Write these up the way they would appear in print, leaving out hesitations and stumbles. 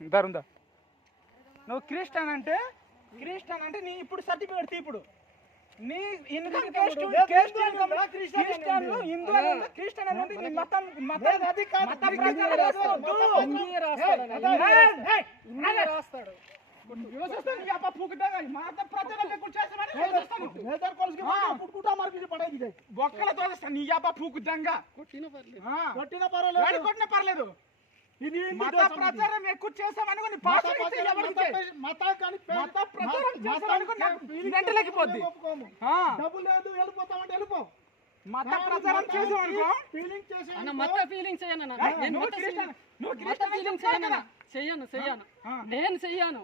దరుందా నువ్వు క్రిస్టియన్ అంటే నీ ఇప్పుడు సర్టిఫికేట్ ఇప్పుడు నీ ఇన్కమ్ క్రిస్టియన్లు హిందువులు క్రిస్టియన్ అనేది నీ మతం రాస్తాడు బొక్కలతో నీ యాప పూకు దంగా కొట్టిన పర్లేదు ఇది మత ప్రచారం ఎక్కువ చేసామనుకుని మత ప్రచారం చేసామనుకో చెయ్యను నేను చెయ్యను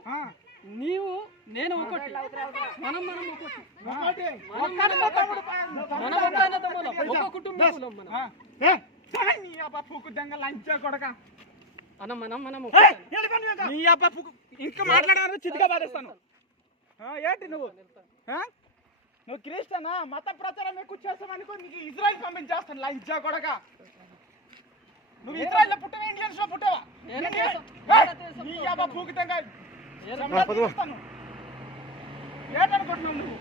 నేను ఒకటి మనం ఒకటి ఒక కుటుంబంలో ఇంకా మాట్లాడాలని చితిగా బాధేస్తాను ఏంటి నువ్వు క్రిస్టియనా మత ప్రచారం ఎక్కువ చేస్తామనుకో నీకు ఇజ్రాయిల్ పంపించేస్తాను లంచా కొడక నువ్వు ఇజ్రాయిల్ లో పుట్టవా ఇండియన్స్ లో పుట్టావా పూకితంగా ఏంటనుకుంటున్నావు నువ్వు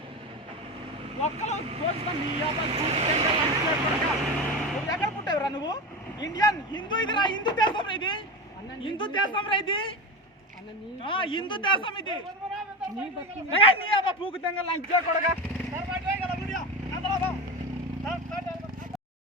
ఒక్కలో చూస్తాను నువ్వు ఎక్కడ పుట్టావురా నువ్వు ఇండియన్ హిందూ ఇది రా హిందూ దేశం ఇది హిందూ దేశం రా ఇది హిందూ దేశం ఇది నీ పూకితంగా లంచా కొడక